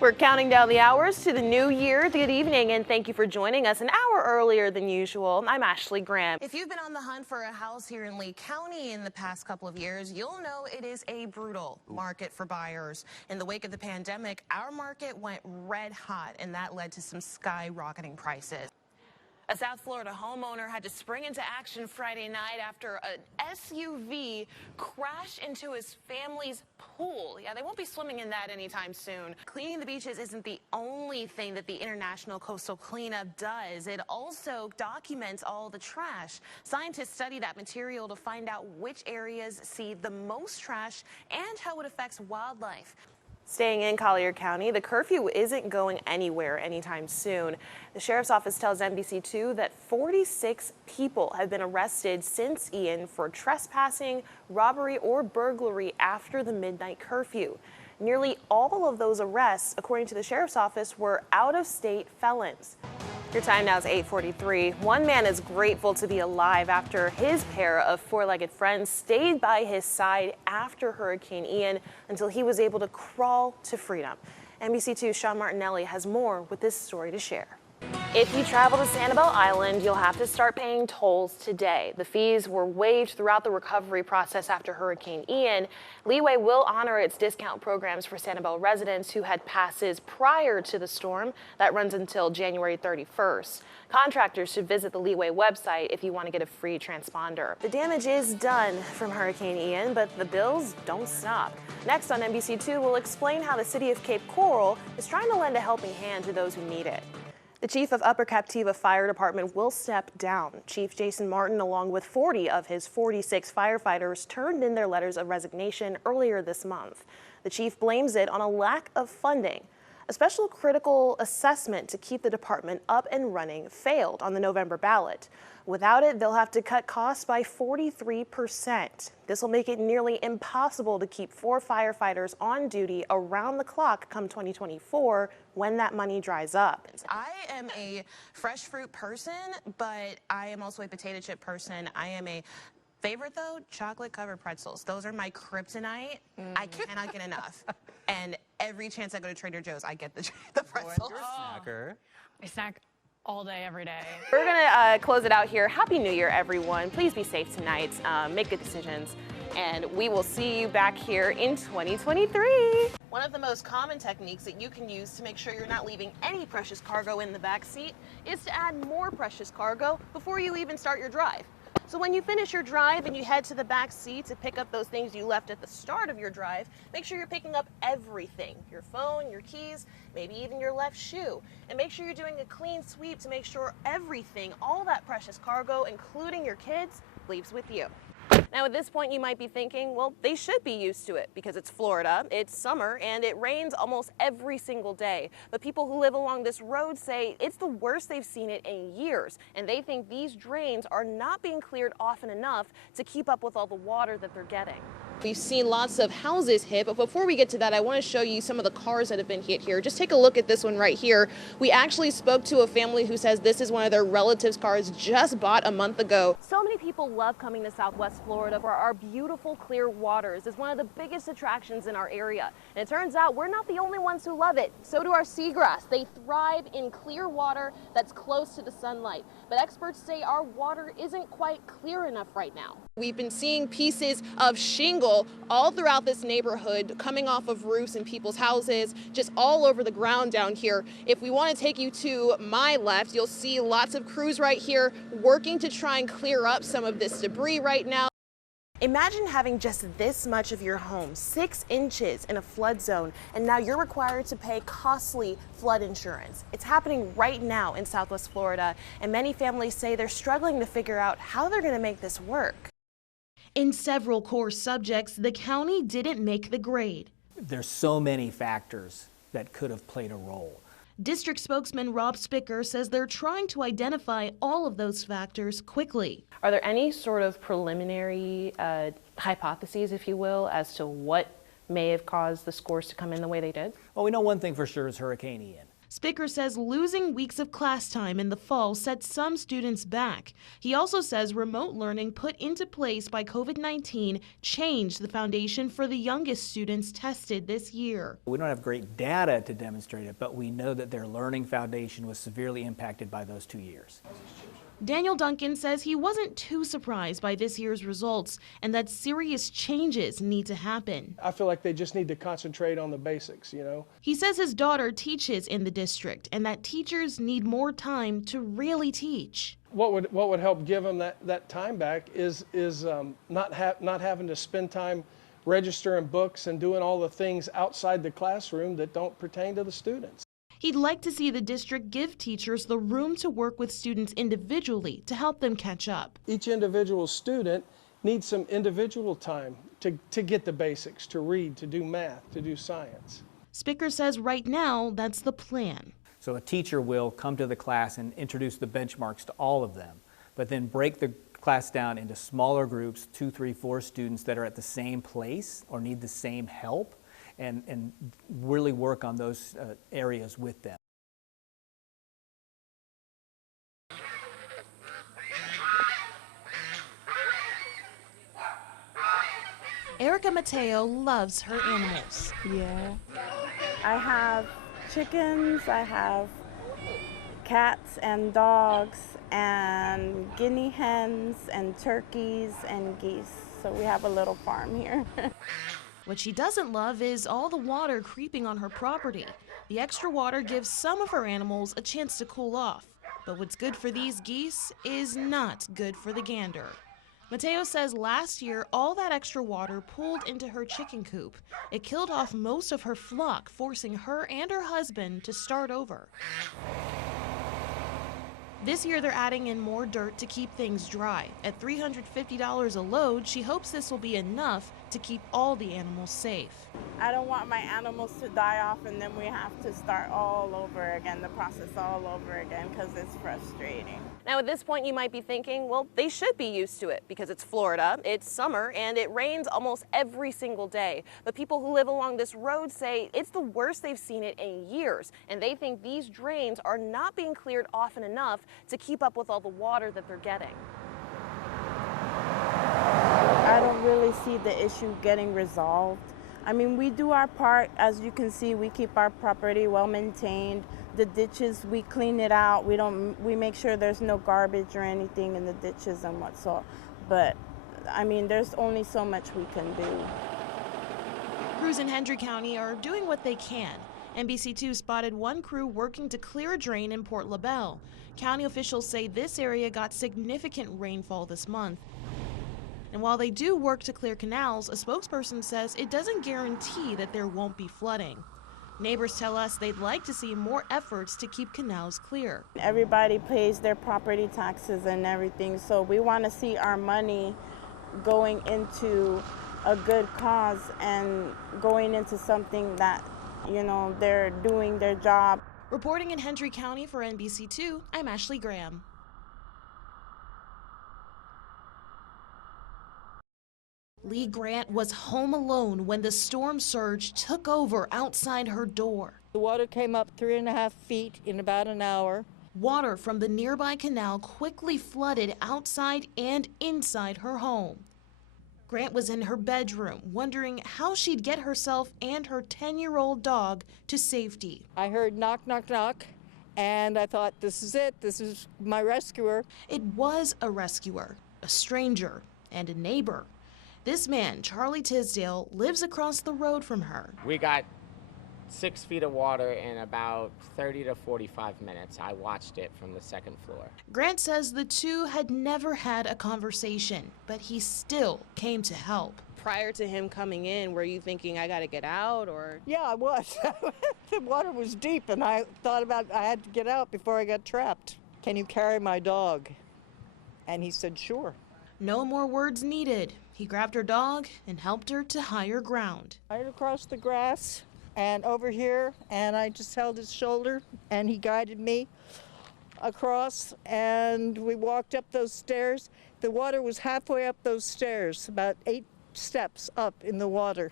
We're counting down the hours to the new year. Good evening and thank you for joining us an hour earlier than usual. I'm Ashley Graham. If you've been on the hunt for a house here in Lee County in the past couple of years, you'll know it is a brutal market for buyers. In the wake of the pandemic, our market went red hot, and that led to some skyrocketing prices. A South Florida homeowner had to spring into action Friday night after an SUV crashed into his family's pool. Yeah, they won't be swimming in that anytime soon. Cleaning the beaches isn't the only thing that the International Coastal Cleanup does. It also documents all the trash. Scientists study that material to find out which areas see the most trash and how it affects wildlife. Staying in Collier County, the curfew isn't going anywhere anytime soon. The sheriff's office tells NBC2 that 46 people have been arrested since Ian for trespassing, robbery, or burglary after the midnight curfew. Nearly all of those arrests, according to the sheriff's office, were out-of-state felons. Your time now is 8:43. One man is grateful to be alive after his pair of four-legged friends stayed by his side after Hurricane Ian until he was able to crawl to freedom. NBC2's Sean Martinelli has more with this story to share. If you travel to Sanibel Island, you'll have to start paying tolls today. The fees were waived throughout the recovery process after Hurricane Ian. Leeway will honor its discount programs for Sanibel residents who had passes prior to the storm. That runs until January 31st. Contractors should visit the Leeway website if you want to get a free transponder. The damage is done from Hurricane Ian, but the bills don't stop. Next on NBC2, we'll explain how the city of Cape Coral is trying to lend a helping hand to those who need it. The chief of Upper Captiva Fire Department will step down. Chief Jason Martin, along with 40 of his 46 firefighters, turned in their letters of resignation earlier this month. The chief blames it on a lack of funding. A special critical assessment to keep the department up and running failed on the November ballot. Without it, they'll have to cut costs by 43%. This will make it nearly impossible to keep 4 firefighters on duty around the clock come 2024 when that money dries up. I am a fresh fruit person, but I am also a potato chip person. I am a favorite, though, chocolate covered pretzels. Those are my kryptonite. I cannot get enough. And every chance I go to Trader Joe's, I get the pretzels. Snacker. I snack all day, every day. We're gonna close it out here. Happy New Year, everyone. Please be safe tonight. Make good decisions. And we will see you back here in 2023. One of the most common techniques that you can use to make sure you're not leaving any precious cargo in the back seat is to add more precious cargo before you even start your drive. So when you finish your drive and you head to the back seat to pick up those things you left at the start of your drive, make sure you're picking up everything, your phone, your keys, maybe even your left shoe. And make sure you're doing a clean sweep to make sure everything, all that precious cargo, including your kids, leaves with you. Now at this point you might be thinking, well, they should be used to it because it's Florida, it's summer, and it rains almost every single day. But people who live along this road say it's the worst they've seen it in years, and they think these drains are not being cleared often enough to keep up with all the water that they're getting. We've seen lots of houses hit, but before we get to that, I want to show you some of the cars that have been hit here. Just take a look at this one right here. We actually spoke to a family who says this is one of their relatives' cars just bought a month ago. So many people love coming to Southwest Florida for our beautiful clear waters. It's one of the biggest attractions in our area. And it turns out we're not the only ones who love it. So do our seagrass. They thrive in clear water that's close to the sunlight. But experts say our water isn't quite clear enough right now. We've been seeing pieces of shingle all throughout this neighborhood coming off of roofs in people's houses, just all over the ground down here. If we want to take you to my left, you'll see lots of crews right here working to try and clear up some of this debris right now. Imagine having just this much of your home, 6 inches in a flood zone, and now you're required to pay costly flood insurance. It's happening right now in Southwest Florida, and many families say they're struggling to figure out how they're going to make this work. In several core subjects, the county didn't make the grade. There's so many factors that could have played a role. District spokesman Rob Spicker says they're trying to identify all of those factors quickly. Are there any sort of preliminary hypotheses, if you will, as to what may have caused the scores to come in the way they did? Well, we know one thing for sure is Hurricane Ian. Spicker says losing weeks of class time in the fall set some students back. He also says remote learning put into place by COVID-19 changed the foundation for the youngest students tested this year. We don't have great data to demonstrate it, but we know that their learning foundation was severely impacted by those 2 years. Daniel Duncan says he wasn't too surprised by this year's results and that serious changes need to happen. I feel like they just need to concentrate on the basics, you know. He says his daughter teaches in the district and that teachers need more time to really teach. What would help give them that time back is not having to spend time registering books and doing all the things outside the classroom that don't pertain to the students. He'd like to see the district give teachers the room to work with students individually to help them catch up. Each individual student needs some individual time to get the basics, to read, to do math, to do science. Spicker says right now that's the plan. So a teacher will come to the class and introduce the benchmarks to all of them, but then break the class down into smaller groups, 2, 3, 4 students that are at the same place or need the same help, and really work on those areas with them. Erica Mateo loves her animals. Yeah. I have chickens, I have cats and dogs and guinea hens and turkeys and geese. So we have a little farm here. What she doesn't love is all the water creeping on her property. The extra water gives some of her animals a chance to cool off. But what's good for these geese is not good for the gander. Mateo says last year, all that extra water pooled into her chicken coop. It killed off most of her flock, forcing her and her husband to start over. This year, they're adding in more dirt to keep things dry. At $350 a load, she hopes this will be enough to keep all the animals safe. I don't want my animals to die off and then we have to start all over again, the process all over again, because it's frustrating. Now at this point you might be thinking, well, they should be used to it because it's Florida, it's summer, and it rains almost every single day. But people who live along this road say it's the worst they've seen it in years, and they think these drains are not being cleared often enough to keep up with all the water that they're getting. I don't really see the issue getting resolved. I mean, we do our part. As you can see, we keep our property well maintained. The ditches, we clean it out. We make sure there's no garbage or anything in the ditches and what's all. But I mean, there's only so much we can do. Crews in Hendry County are doing what they can. NBC2 spotted one crew working to clear a drain in Port LaBelle. County officials say this area got significant rainfall this month. And while they do work to clear canals, a spokesperson says it doesn't guarantee that there won't be flooding. Neighbors tell us they'd like to see more efforts to keep canals clear. Everybody pays their property taxes and everything, so we want to see our money going into a good cause and going into something that, you know, they're doing their job. Reporting in Hendry County for NBC2, I'm Ashley Graham. Lee Grant was home alone when the storm surge took over outside her door. The water came up 3.5 feet in about an hour. Water from the nearby canal quickly flooded outside and inside her home. Grant was in her bedroom, wondering how she'd get herself and her 10-year-old dog to safety. I heard knock, knock, knock, and I thought, this is it. This is my rescuer. It was a rescuer, a stranger, and a neighbor. This man, Charlie Tisdale, lives across the road from her. We got 6 feet of water in about 30 to 45 minutes. I watched it from the second floor. Grant says the two had never had a conversation, but he still came to help. Prior to him coming in, were you thinking, I gotta get out, or? Yeah, I was. The water was deep, and I thought about I had to get out before I got trapped. Can you carry my dog? And he said, sure. No more words needed. He grabbed her dog and helped her to higher ground. Right across the grass and over here, and I just held his shoulder, and he guided me across, and we walked up those stairs. The water was halfway up those stairs, about 8 steps up in the water,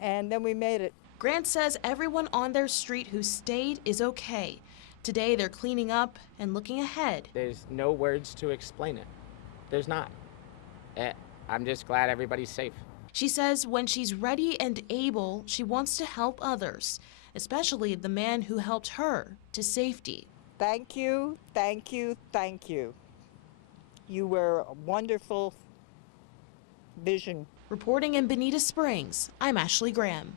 and then we made it. Grant says everyone on their street who stayed is okay. Today they're cleaning up and looking ahead. There's no words to explain it. There's not. I'm just glad everybody's safe. She says when she's ready and able, she wants to help others, especially the man who helped her to safety. Thank you, thank you, thank you. You were a wonderful vision. Reporting in Bonita Springs, I'm Ashley Graham.